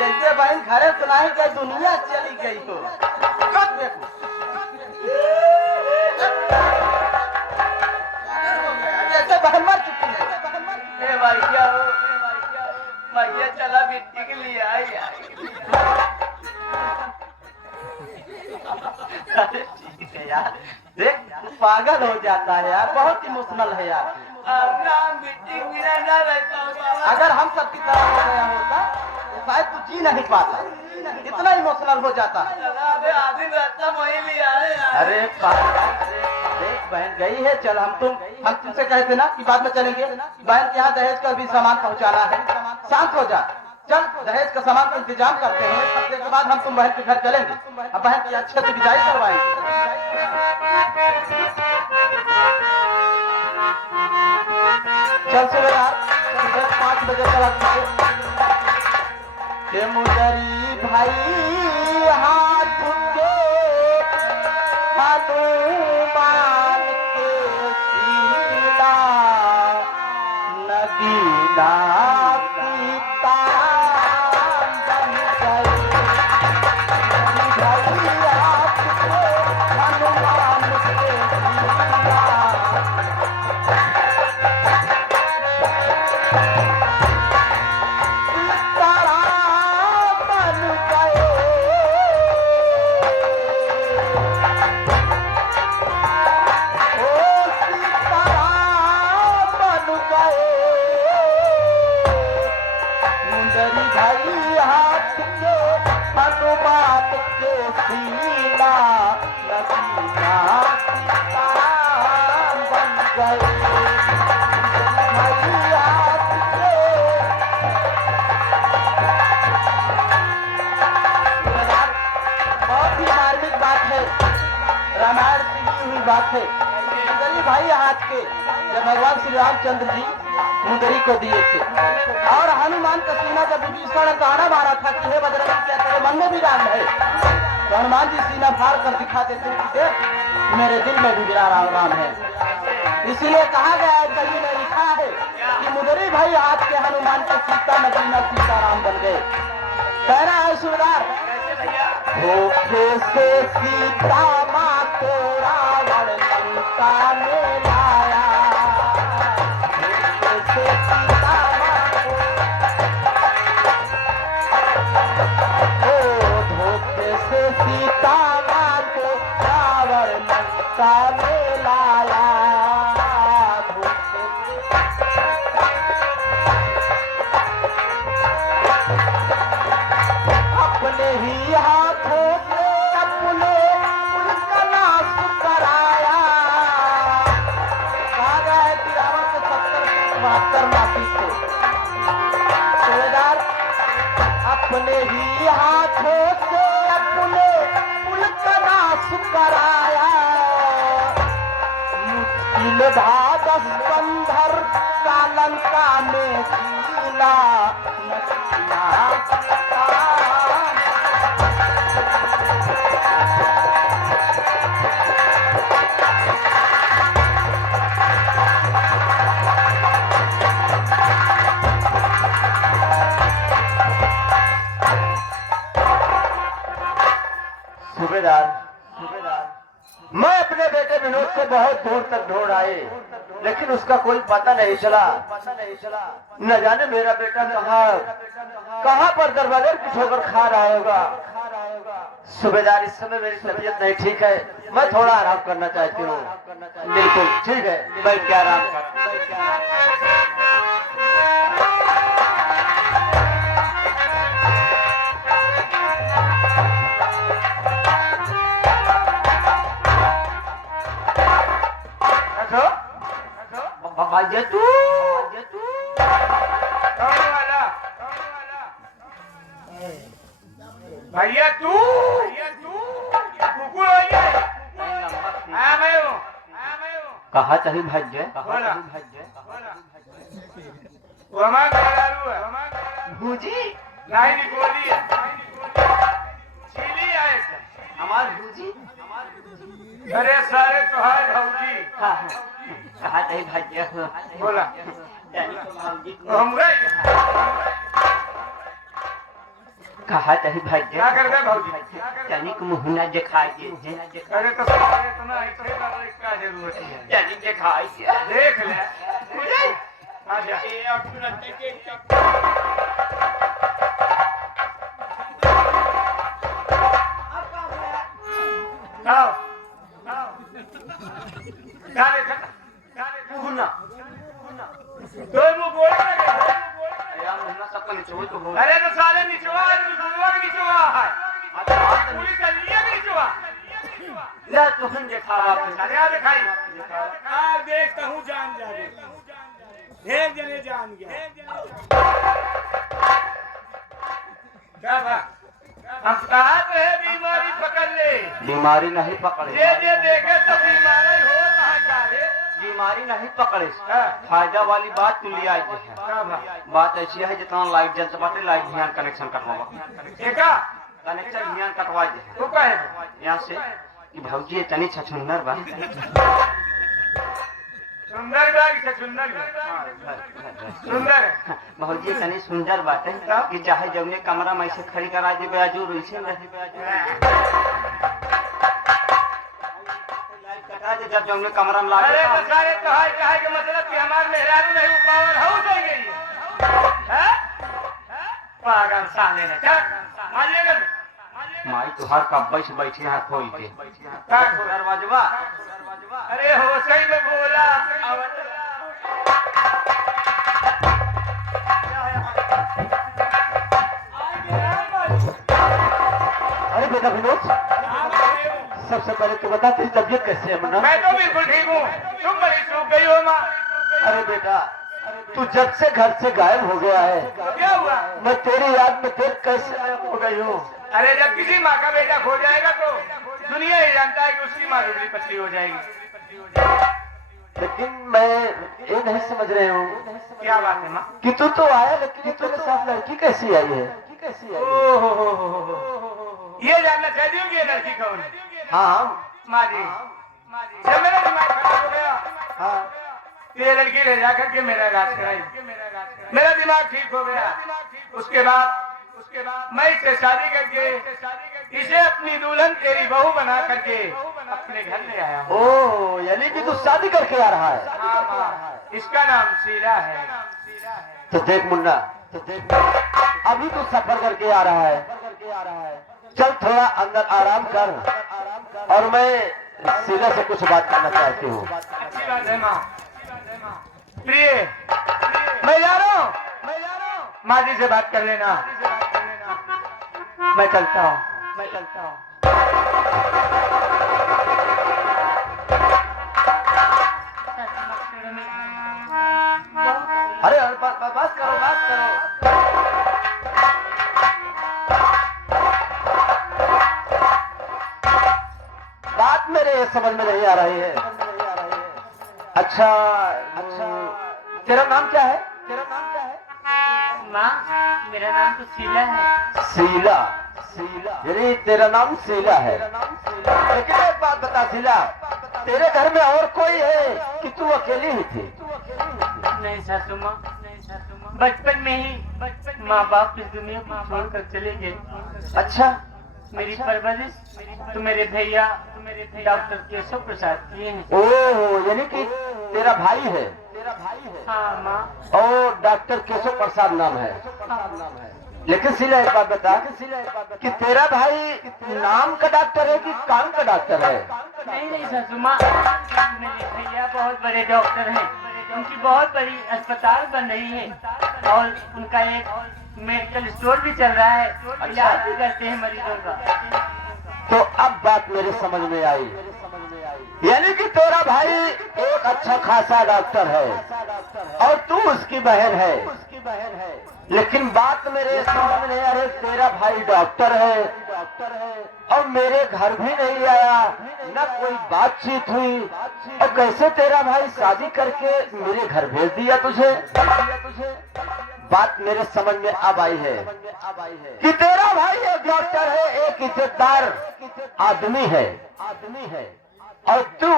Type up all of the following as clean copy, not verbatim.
जैसे बहन घरे सुनाई गई दुनिया चली गई हो। कब देखो जैसे बहन मर चुकी है। भैया हो भैया चला मिट्टी के लिए आई। अरे ठीक है यार, देख पागल हो जाता है यार, बहुत इमोशनल है यार। अगर हम सबकी तरह हो गया होता तो शायद तू जी नहीं पाता, इतना इमोशनल हो जाता। अरे देख बहन गई है, चल हम तुमसे कहते ना कि बाद में चलेंगे। बहन के यहाँ दहेज का भी सामान पहुँचाना है। शांत हो जा, चल दहेज का सामान का इंतजाम करते हैं। हफ्ते के बाद हम तुम बहन के घर चलेंगे, अब बहन की अच्छे से विदाई करवाएंगे। चल सुबह 5 बजे तक के मुदरी भाई हाथ के हनुमान के सीता नगीना सीता बन गए। भाई हाथ के हनुमान के सीता रामायण की हुई बात है। मुंदरी भाई हाथ के जब भगवान श्री रामचंद्र जी मुंदरी को दिए थे और हनुमान का सीना जब विभीषण ने ताना मारा था कि हे बजरंगी क्या तेरे मन में भी राम है, तो हनुमान जी सीना फाड़ कर दिखाते थे कि देख मेरे दिल में भी मेरा राम है। इसीलिए कहा गया है, कहीं में लिखा है कि मुंदरी भाई हाथ के हनुमान के सीता नगीना सीताराम बन गए। कहना है सुबेदार धोखे से सीता माँ को रावण लंका में लाया। धोखे से सीता माँ को धोखे से सीता माँ को रावण लंका में लाया। अपने ही हाथों से अपने उनका नाश कराया। कहा गया है कि रावण के 70-72 नाती थे। सुबेदार अपने ही हाथों से अपने उनका नाश कराया। मुश्किल था 10 बंधर का लंका में जीना। सुबेदार मैं अपने बेटे विनोद को बहुत दूर तक ढूंढ आए, लेकिन उसका कोई पता नहीं चला। न जाने मेरा बेटा कहाँ पर दरवाजे की ठोकर खा रहा होगा। सुबेदार इस समय मेरी तबीयत नहीं ठीक है, मैं थोड़ा आराम करना चाहती हूँ। बिल्कुल ठीक है, बैठ के आराम कर। भैया तू भैया तू कुकुर हो जाए। कहा चाहिए भैया भूजी नहीं बोली चिली आए हमार भूजी। अरे सारे तुहार भौजी कहा चाहिए भैया बोला कहा तही भाई क्या कर रहे भाजी? तनिक मुहना दिखाइए अरे तो सारे तो ना ऐसे ही कर क्या जरूरत है? तनिक दिखाइए देख ले आजा आओ आओ डाले मुहना दो मुंह बोल लगे यार मुहना सबका निचोड़ तो हो अरे तो साले निचवा दुआ निचवा है पूरी चलिए निचवा ला तुहन दिखावा अरे आ दिखाई आ देखता हूँ जान जाने ढेर जने जान गया क्या बात हम कहा तो है बीमारी पकड़ ले बीमारी नहीं पकड़े जे देखे तो बीमारी हो कहाँ जाए बीमारी नहीं पकड़े हाँ। फायदा वाली बात तू लिया है क्या बात बात ऐसी है जितना लाइट जल बाटे लाइट ध्यान कनेक्शन कटवावा एका कनेक्शन ध्यान कटवा दे वो कहे यहाँ से कि भौजी तनी छछुन्नर बा सुंदर बाग से सुंदर सुंदर भौजी तनी सुंदर बाटे कि चाहे जौने कमरा में से खड़ी करा दे बाजू रही रही कटा दे जब जौने कमरा में अरे लागे तो सारे कहा के मतलब कि हमारे मेहरारू नहीं पावर हाउस हो गई है पागल साले ने क्या मानिएगा माई तुहार कब्बे से बैठी है खोल के क्या दरवाजवा अरे हो सही में बोला अरे बेटा विनोद सबसे पहले तू बता तेरी तबीयत कैसे है मुन्ना मैं तो बिल्कुल ठीक हूँ तुम बड़ी सूख गई हो माँ अरे बेटा तू जब से घर से गायब हो गया है क्या हुआ मैं तेरी याद में फिर कैसे गायब हो गई हूँ अरे जब किसी माँ का बेटा खो जाएगा तो दुनिया ही जानता है कि उसकी माँ दुबली पतली हो जाएगी लेकिन मैं ये नहीं समझ रही हूँ क्या बात है माँ कि तू तो आया लेकिन ये तेरे साथ लड़की कैसी आई है ये जानना चाहती हूँ कि ये लड़की कौन है हाँ माँ जी जब मेरा दिमाग खराब हो गया हाँ ये लड़की ले जाकर के मेरा इलाज कराई मेरा दिमाग ठीक हो गया उसके बाद मैं इससे शादी करके इसे अपनी दुल्हन तेरी बहू बना करके अपने घर ले आया हूँ। ओ यानी कि तू शादी करके आ रहा है हाँ, हाँ, इसका नाम शीला है। तो देख मुन्ना तो देख अभी तू सफर करके आ रहा है चल थोड़ा अंदर आराम कर और मैं शीला से कुछ बात करना चाहती हूँ अच्छी बात है माँ प्रिय मैं जा रहा हूँ माँ जी से बात कर लेना मैं चलता हूँ अरे बात करो बात मेरे समझ में नहीं आ रही है अच्छा तेरा नाम क्या है माँ मेरा नाम तो शीला है। शीला यानी तेरा नाम शीला है लेकिन एक बात बता शीला तेरे घर में और कोई है कि तू अकेली ही थी नहीं सासू माँ बचपन में ही माँ बाप इस दुनिया को छोड़कर चले गए। अच्छा मेरी परवरिश तो मेरे भैया डॉक्टर केशव प्रसाद किए हैं। ओह यानी कि तेरा भाई है हाँ माँ और डॉक्टर केशव प्रसाद नाम है लेकिन शीला एक बात बता कि तेरा भाई नाम का डॉक्टर है कि काम का डॉक्टर है नहीं सासू माँ मेरे भैया बहुत बड़े डॉक्टर हैं। उनकी बहुत बड़ी अस्पताल बन रही है और उनका एक मेडिकल स्टोर भी चल रहा है। इलाज भी करते हैं मरीजों का। तो अब बात मेरे समझ में आई यानी कि तेरा भाई एक अच्छा खासा डॉक्टर है और तू उसकी बहन है लेकिन बात मेरे समझ में नहीं आ रही तेरा भाई डॉक्टर है और मेरे घर भी नहीं आया न कोई बातचीत हुई और कैसे तेरा भाई शादी करके मेरे घर भेज दिया तुझे बात मेरे समझ में अब आई है कि तेरा भाई एक डॉक्टर है एक इज्जतदार आदमी है और तू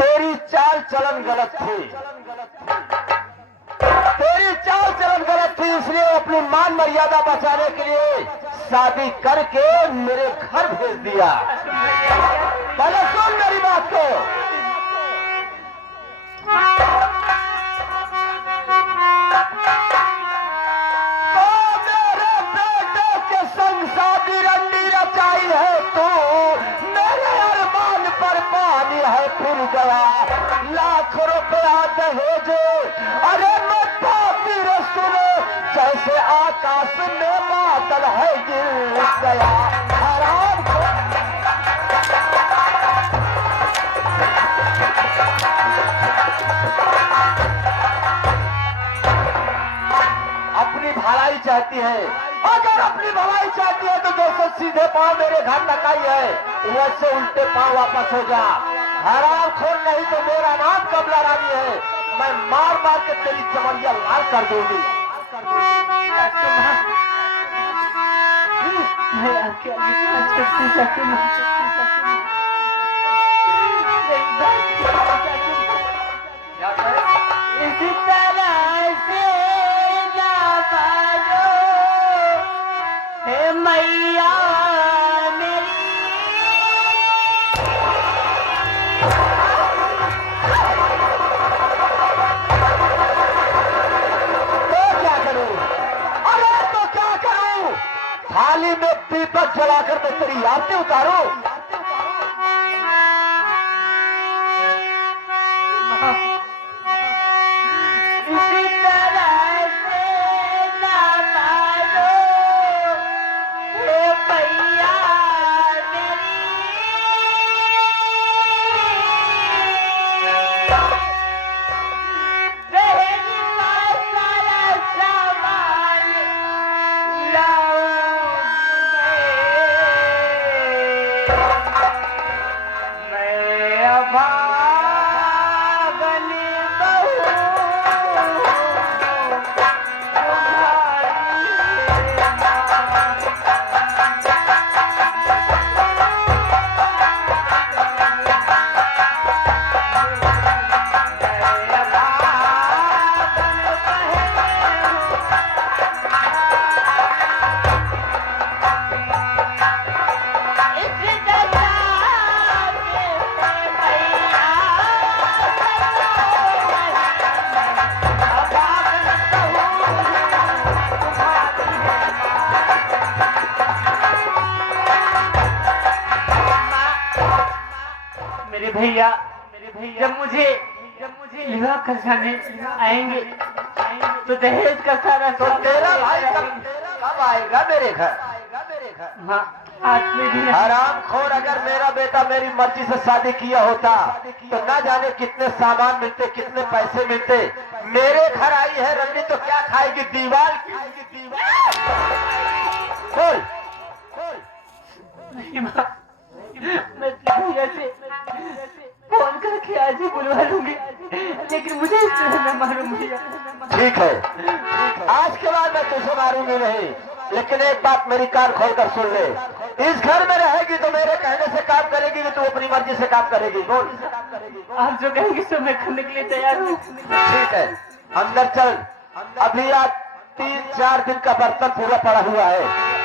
तेरी चाल चलन गलत थी इसलिए अपनी अपनी मान मर्यादा बचाने के लिए शादी करके मेरे घर भेज दिया। पहले सुन मेरी बात को। शादी रंडी रचाई है तो मेरे अरमान पर पानी है फिर गया। लाख रुपया दहेज अरे मत्था फिर सुनो जैसे आकाश में बादल है गिर गया। हराम अपनी भलाई चाहती है। अगर अपनी भलाई चाहती है तो जैसे सीधे पांव मेरे घर तक आई है वैसे उल्टे पांव वापस हो जा। हराम खोल, नहीं तो मेरा नाम कमला रानी है। मैं मार मार के तेरी चमड़िया लाल कर दूंगी। मैं आपके आगे इसी तरह से ना मारो हे मैया मेरी। तो क्या करूं? अरे तो क्या करूं? थाली में दीपक जलाकर मैं तेरी आरती उतारूं? इसी तरह से ना मारो हे मैया मेरी। दहेज का सारा सामान लाऊं मैं अभागन बहू मेरे भैया जब मुझे विवाह कर जाने आएंगे तो दहेज का सारा तो तेरा भाई कब आएगा मेरे घर? हाँ आज में भी हराम खोर, अगर मेरा बेटा मेरी मर्जी से शादी किया होता तो ना जाने कितने सामान मिलते, कितने पैसे मिलते। मेरे घर आई है रंडी तो क्या खाएगी? दीवार खोल। मैं भैया से फोन करके आज ही बुलवा लूंगी, लेकिन मुझे इस तरह न मारो भैया। ठीक है, आज के बाद मैं तुझे मारूंगी नहीं, लेकिन एक बात मेरी कान खोलकर सुन ले। इस घर में रहेगी तो मेरे कहने से काम करेगी कि तू अपनी मर्जी से काम करेगी? बोल। आप जो कहेंगे सो मैं करने के लिए तैयार हूँ। ठीक है, अंदर चल। अभी आज 3-4 दिन का बर्तन पूरा पड़ा हुआ है।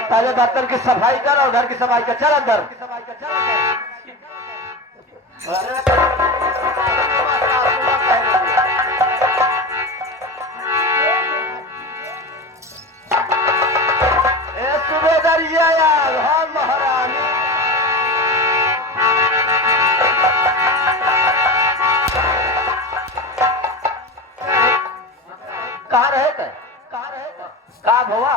पहले बर्तन की सफाई कर और घर की सफाई कर। चल अंदर। सुबेदार ये आया। हाँ महारानी, कहाँ रहे थे? कहाँ भवा?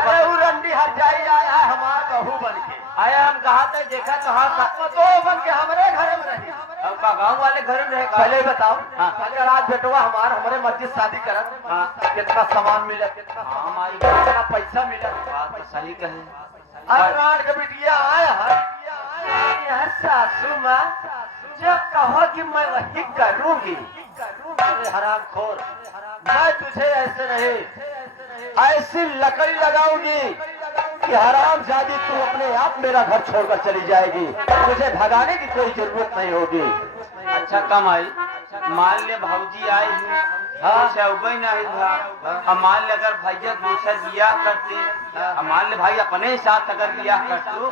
अरे वो रंडी हर जाई आया है हमारा बहू बन के आया। हम कहा था देखा तो हाँ तो बन के हमारे घर में रहे। गाँव वाले घर में रहे। पहले बताओ, अगर आज बेटवा हमारे मर्जी शादी करत कितना सामान मिला, कितना पैसा मिला? तो सही कहे। अरे के बिटिया आया सासू माँ जब कहो कि मैं वही करूंगी। हराम खोर, मैं तुझे ऐसे नहीं, ऐसी लकड़ी लगाऊंगी कि हराम जादी तू अपने आप मेरा घर छोड़कर चली जाएगी। तुझे भगाने की कोई जरूरत नहीं होगी। अच्छा कम आई, मान ले भाऊजी आए हैं कुछ उगई नहीं था। अब मान ले अगर भैया दूसर बियाह करते, अब मान ले भाई अपने साथ अगर बियाह करते तो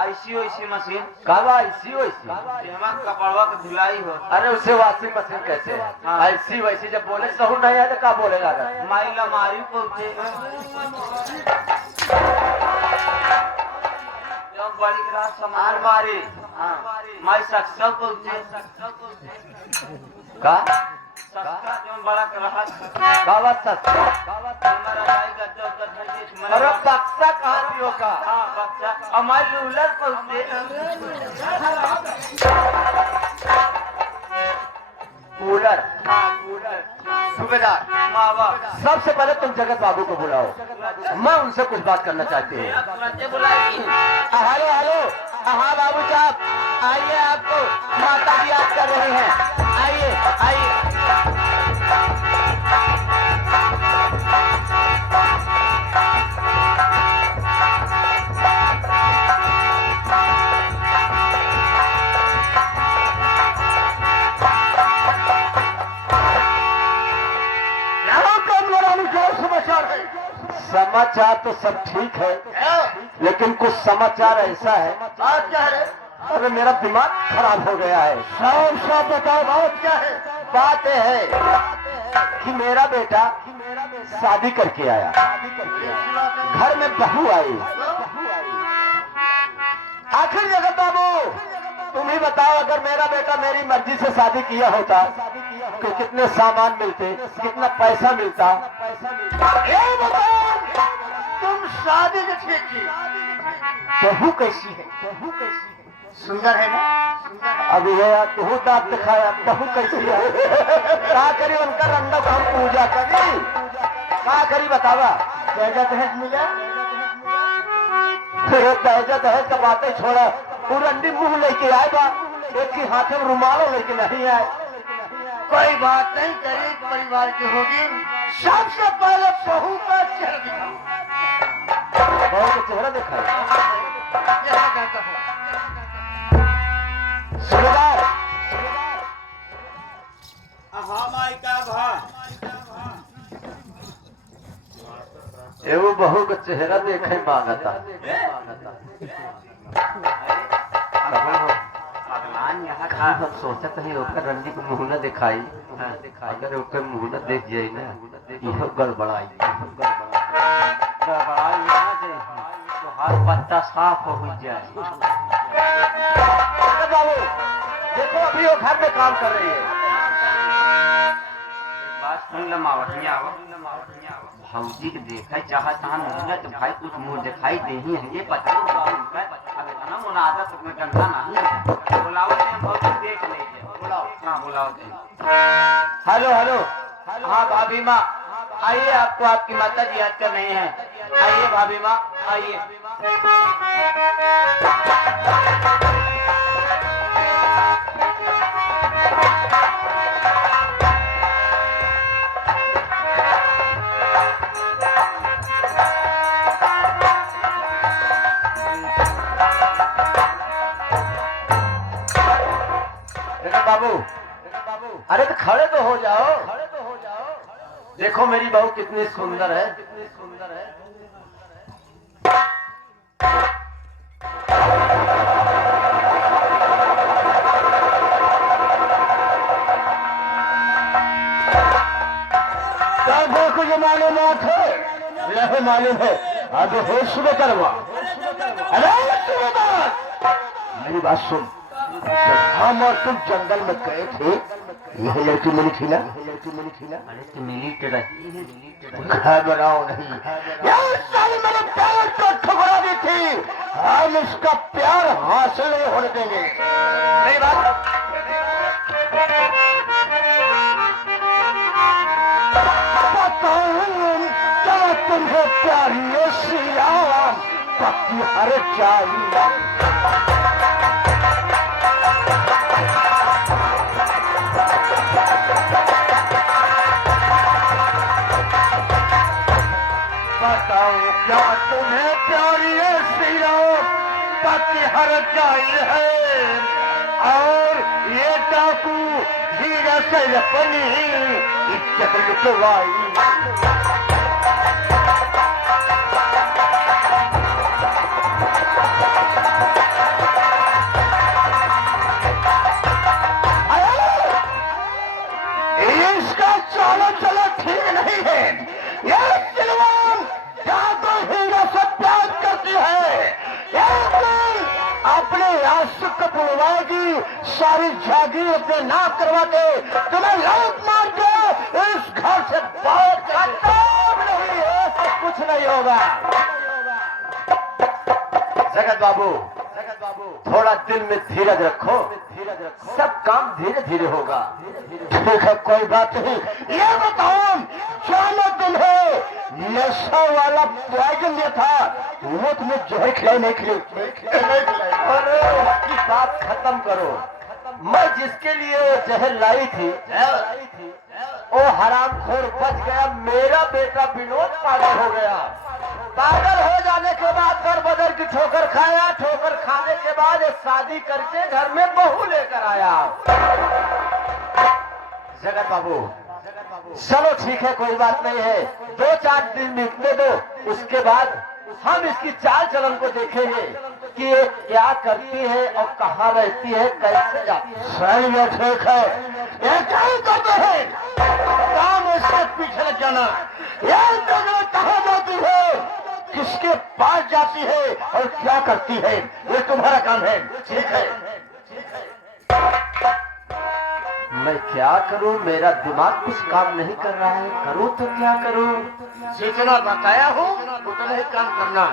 ऐसी ऐसी मशीन कावा ऐसी वैसी, कपड़वा के धुलाई हो। अरे उसे वाशिंग मशीन कहते हैं। ऐसी वैसी जब बोले सहू नहीं है तो क्या बोलेगा? माई लमारी पहुंचे बड़ी क्लास सामान मारी, माई सक्सल पहुंचे का सस्ता जो बड़ा रहा कावा सस्ता। हमारा जाई गद्दा उद्दा खरीदे। अरे बक्सा कहाँ दियो का? हाँ बच्चा हमारे लूलर पहुंचे कूलर। हाँ कूलर सूबेदार, माँ बाप सबसे पहले तुम जगत बाबू को बुलाओ, मैं उनसे कुछ बात करना चाहती हूँ। तुरंत बुलाएगी। हेलो हेलो, हाँ बाबू साहब आइए, आपको माता जी याद कर रही हैं। आइए आइए। समाचार तो सब ठीक है, लेकिन कुछ समाचार ऐसा है। बात क्या है? अरे मेरा दिमाग खराब हो गया है। साफ बताओ बात क्या है? बात यह है कि मेरा बेटा शादी करके आया, घर में बहू आई। आखिर जगत बाबू तुम ही बताओ, अगर मेरा बेटा मेरी मर्जी से शादी किया होता तो कितने सामान मिलते, कितना पैसा मिलता? ये बताओ, तुम शादी के ठीक की, बहू कैसी है? बहू कैसी है? सुंदर है ना? अब ये तू दांत दिखाया, बहू कैसी है? क्या करी उनका रंडा को हम पूजा करी? क्या करी बतावा? दहेज दहेज मिला? फिर दहेज दहेज का बातें छोड़ा, वो रंडी मुंह लेके आए बा, एक की हाथ में रुमाल लेके नहीं आए। कोई बात नहीं, गरीब परिवार की होगी। सबसे पहले बहू का चेहरा दिखाओ। बहू का चेहरा दिखाओ। सूबेदार, हाँ माई का भा एवं बहू का चेहरा देखे मांगता। भगवान यहाँ हाँ, हम सोचत है ओकर रंडी को मुंह न दिखाई, अगर ओकर मुंह न देख जाए ना यह गड़बड़ाई। गड़बड़ाई ना जाए तो हर पत्ता साफ हो जाए। अरे बाबू देखो, अभी वो घर में काम कर रही है। बात सुन लो मावटिया, भौजी के देखा चाहता मुझे तो भाई कुछ मुंह दिखाई दे ही है। ये पता अब इतना मुनादत में गंदा नहीं बुलाओ, भौजी देख लीजिए। बुलाओ, हाँ बुलाओ। हेलो हेलो, हाँ भाभी माँ आइए, आपको आपकी माता जी याद कर रही हैं। आइए भाभी माँ आइए। बाबू अरे तो खड़े तो हो जाओ, खड़े तो हो जाओ। देखो मेरी बहू कितनी सुंदर है, कितनी सुंदर है। देखो ये मालूमात है, यह मालूम है। आज होश में करवा। अरे मेरी बात सुन, हम और तुम जंगल में गए थे, यह लड़की मिली थी ना? लड़की मिली थी ना? अरे तो मिली तो रही, घबराओ नहीं, यह साली मैंने प्यार तो ठुकरा दी थी, हम इसका प्यार हासिल नहीं होने देंगे। मेरी बात क्या तुम्हें प्यारी श्री राम पति हर चाहिए। बताओ क्या तुम्हें प्यारी श्री राम पति हर चाहिए है। और ये डाकू हीरा से अपनी इज्जत लुटवाई। इसका चालो चलो ठीक नहीं है। ये सिलवान या तो हीरा से प्यार करती है या फिर अपने आशिक को बुलवाएगी, सारी जागीर अपने नाम करवा के तुम्हें लात मार के इस घर से बाहर खत्म नहीं है, सब कुछ नहीं होगा। जगत बाबू थोड़ा दिल में धीरज रखो, सब काम धीरे धीरे होगा। ठीक है, कोई बात नहीं। ये बताओ, जो तुम्हें नशा वाला पॉइजन दिया था वो तुम्हें जहर खिलाई नहीं खिलाई? अरे उसकी बात खत्म करो। मैं जिसके लिए वो जहर लाई थी वो हरामखोर बच गया। मेरा बेटा विनोद पागल हो गया। पागल हो जाने के बाद दर बदर की ठोकर खाया। ठोकर खाने के बाद शादी करके घर में बहू लेकर आया। जगत बाबू चलो ठीक है, कोई बात नहीं है। 2-4 दिन बीतने दो, उसके बाद हम इसकी चाल चलन को देखेंगे कि ये क्या करती है और कहाँ रहती है, कैसे जाती है। सही है, ठीक है। ये क्या करते हैं? काम इसके पीछे लग जाना। ये जगह कहाँ जाती है, किसके पास जाती है और क्या करती है, ये तुम्हारा काम है। ठीक है, मैं क्या करूं, मेरा दिमाग कुछ काम नहीं कर रहा है। करूं तो क्या करूं? जितना बताया हूं उतना ही काम करना,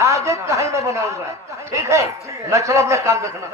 आगे कहीं मैं बनाऊंगा। ठीक है, मैं चलो अपना काम देखना।